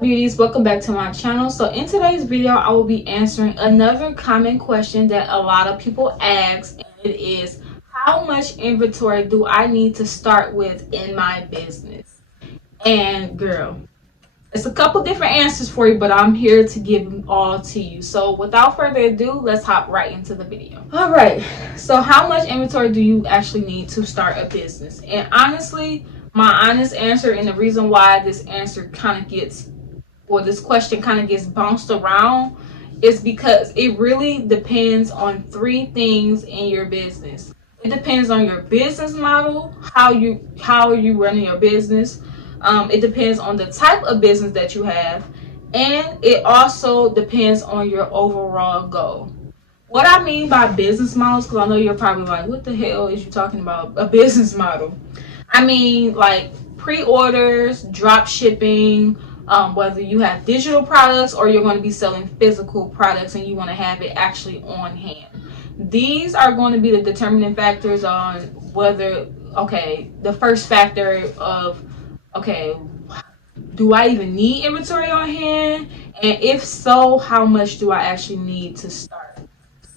Beauties, welcome back to my channel. So in today's video I will be answering another common question that a lot of people ask, and it is, how much inventory do I need to start with in my business? And girl, it's a couple different answers for you, but I'm here to give them all to you. So without further ado, let's hop right into the video. All right, so how much inventory do you actually need to start a business? And honestly, my honest answer, and the reason why this answer kind of gets, or this question kind of gets bounced around, is because it really depends on three things in your business. It depends on your business model, how are you running your business. It depends on the type of business that you have, and it also depends on your overall goal. What I mean by business models, because I know you're probably like, what the hell is you talking about, a business model? I mean, like pre-orders, drop shipping, whether you have digital products or you're going to be selling physical products and you want to have it actually on hand. These are going to be the determining factors on whether, okay, the first factor of, okay, do I even need inventory on hand? And if so, how much do I actually need to start?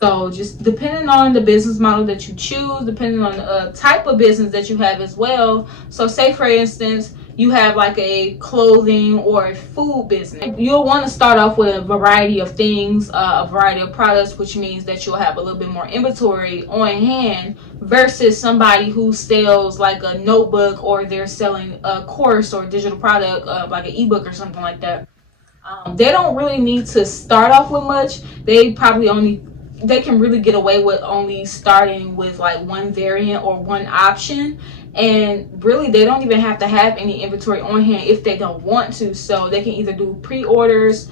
So just depending on the business model that you choose, depending on the type of business that you have as well. So say for instance, you have like a clothing or a food business. You'll want to start off with a variety of things, a variety of products, which means that you'll have a little bit more inventory on hand versus somebody who sells like a notebook, or they're selling a course or a digital product, like an ebook or something like that. They don't really need to start off with much. They can really get away with only starting with like one variant or one option, and really they don't even have to have any inventory on hand if they don't want to. So they can either do pre-orders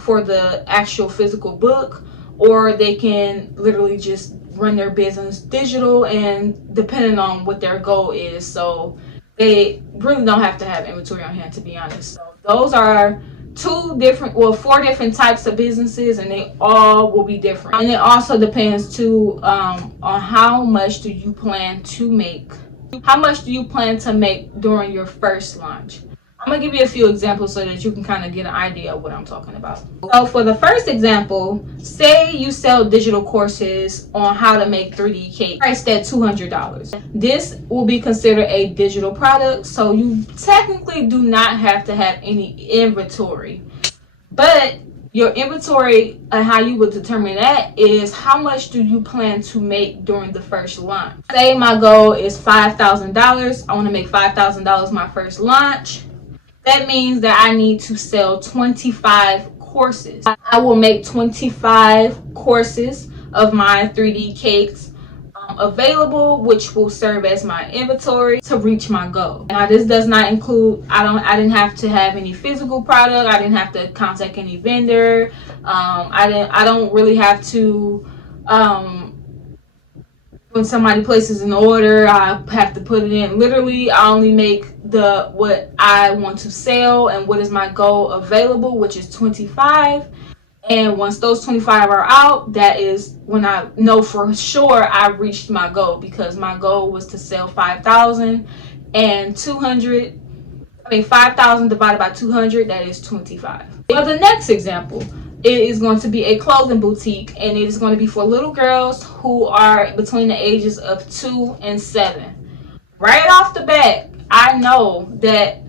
for the actual physical book, or they can literally just run their business digital, and depending on what their goal is. So they really don't have to have inventory on hand, to be honest. So those are four different types of businesses, and they all will be different. And it also depends too on how much do you plan to make during your first launch. I'm gonna give you a few examples so that you can kind of get an idea of what I'm talking about. So for the first example, say you sell digital courses on how to make 3D cake priced at $200. This will be considered a digital product, so you technically do not have to have any inventory. But your inventory and how you would determine that is how much do you plan to make during the first launch. Say my goal is $5,000. I want to make $5,000 my first launch. That means that I need to sell 25 courses. I will make 25 courses of my 3D cakes available, which will serve as my inventory to reach my goal. Now this does not include, I didn't have to have any physical product. I didn't have to contact any vendor. I don't really have to, when somebody places an order, I have to put it in. Literally, I only make what I want to sell and what is my goal available, which is 25. And once those 25 are out, that is when I know for sure I reached my goal, because my goal was to sell 5,000, and 5,000 divided by 200, that is 25. For the next example, it is going to be a clothing boutique, and it is going to be for little girls who are between the ages of 2 and 7. Right off the bat, I know that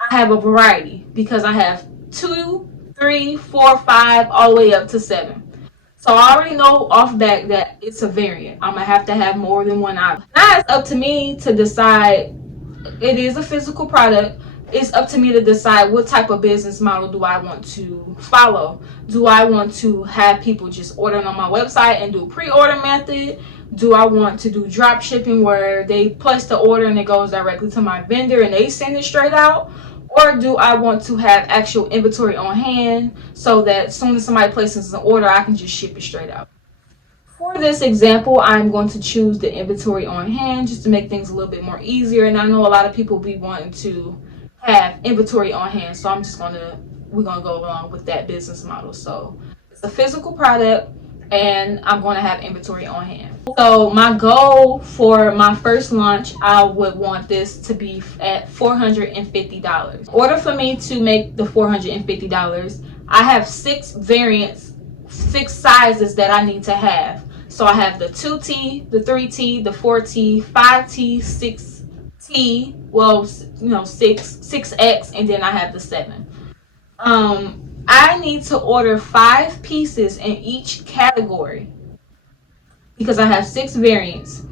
I have a variety, because I have 2, 3, 4, 5, all the way up to 7. So I already know off the bat that it's a variant. I'm gonna have to have more than one option. Now it's up to me to decide. It is a physical product. It's up to me to decide what type of business model do I want to follow. Do I want to have people just ordering on my website and do a pre-order method? Do I want to do drop shipping where they place the order and it goes directly to my vendor and they send it straight out? Or do I want to have actual inventory on hand so that as soon as somebody places an order, I can just ship it straight out? For this example, I'm going to choose the inventory on hand just to make things a little bit more easier. And I know a lot of people be wanting to have inventory on hand, so we're gonna go along with that business model. So it's a physical product, and I'm going to have inventory on hand. So my goal for my first launch, I would want this to be at $450. In order for me to make the $450, I have 6 variants, 6 sizes that I need to have. So I have the 2T, the 3T, the 4T, 5T, 6T, well, 6X, and then I have the 7. I need to order 5 pieces in each category because I have 6 variants.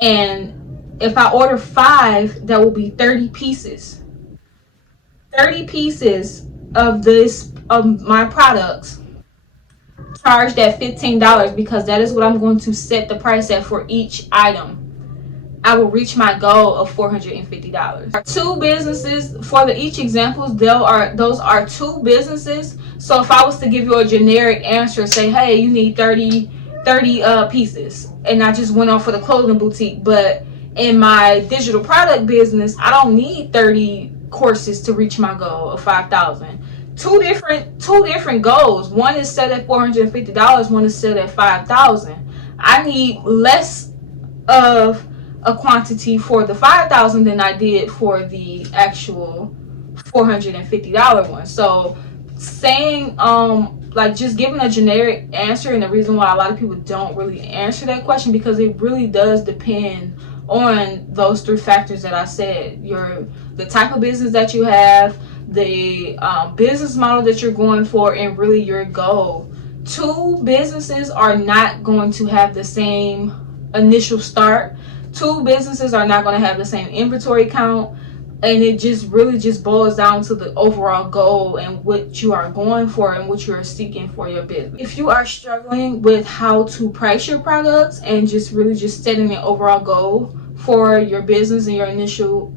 And if I order 5, that will be 30 pieces. 30 pieces of my products charged at $15 because that is what I'm going to set the price at for each item. I will reach my goal of $450. 2 businesses for each examples. Those are 2 businesses. So if I was to give you a generic answer, say, hey, you need 30 pieces, and I just went on for the clothing boutique, but in my digital product business, I don't need 30 courses to reach my goal of 5,000. Two different goals. One is set at $450. One is set at 5,000. I need less of a quantity for the 5,000 than I did for the actual $450 one. So saying like just giving a generic answer, and the reason why a lot of people don't really answer that question, because it really does depend on those 3 factors that I said. The type of business that you have, the business model that you're going for, and really your goal. 2 businesses are not going to have the same initial start. 2 businesses are not going to have the same inventory count, and it just really just boils down to the overall goal and what you are going for and what you are seeking for your business. If you are struggling with how to price your products and just really just setting an overall goal for your business and your initial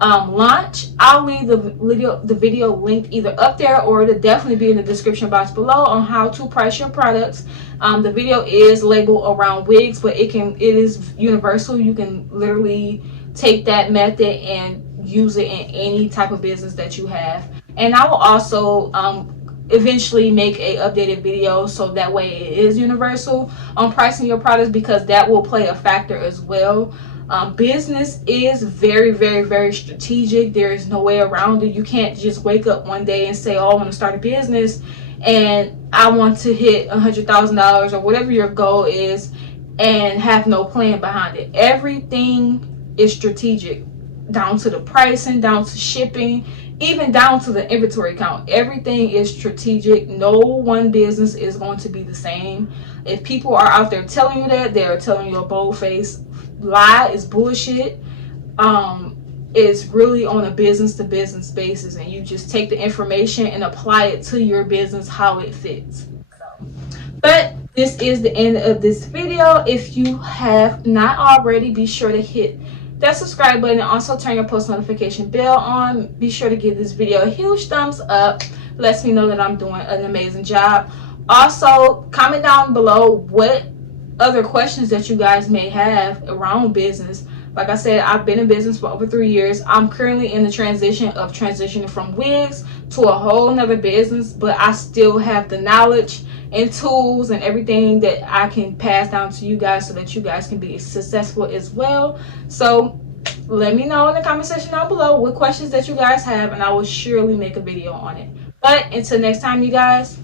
launch, I'll leave the video linked either up there, or it'll definitely be in the description box below, on how to price your products. The video is labeled around wigs, but it is universal. You can literally take that method and use it in any type of business that you have. And I will also eventually make a updated video, so that way it is universal on pricing your products, because that will play a factor as well. Business is very, very, very strategic. There is no way around it. You can't just wake up one day and say, oh, I want to start a business and I want to hit $100,000 or whatever your goal is, and have no plan behind it. Everything is strategic, down to the pricing, down to shipping, even down to the inventory count. Everything is strategic. No one business is going to be the same. If people are out there telling you that, they're telling you a bold-faced lie. Is bullshit. It's really on a business to business basis, and you just take the information and apply it to your business how it fits. But this is the end of this video. If you have not already, be sure to hit that subscribe button and also turn your post notification bell on. Be sure to give this video a huge thumbs up. Lets me know that I'm doing an amazing job. Also, comment down below what other questions that you guys may have around business. Like I said, I've been in business for over 3 years. I'm currently in the transitioning from wigs to a whole nother business, but I still have the knowledge and tools and everything that I can pass down to you guys so that you guys can be successful as well. So let me know in the comment section down below what questions that you guys have, and I will surely make a video on it. But until next time, you guys,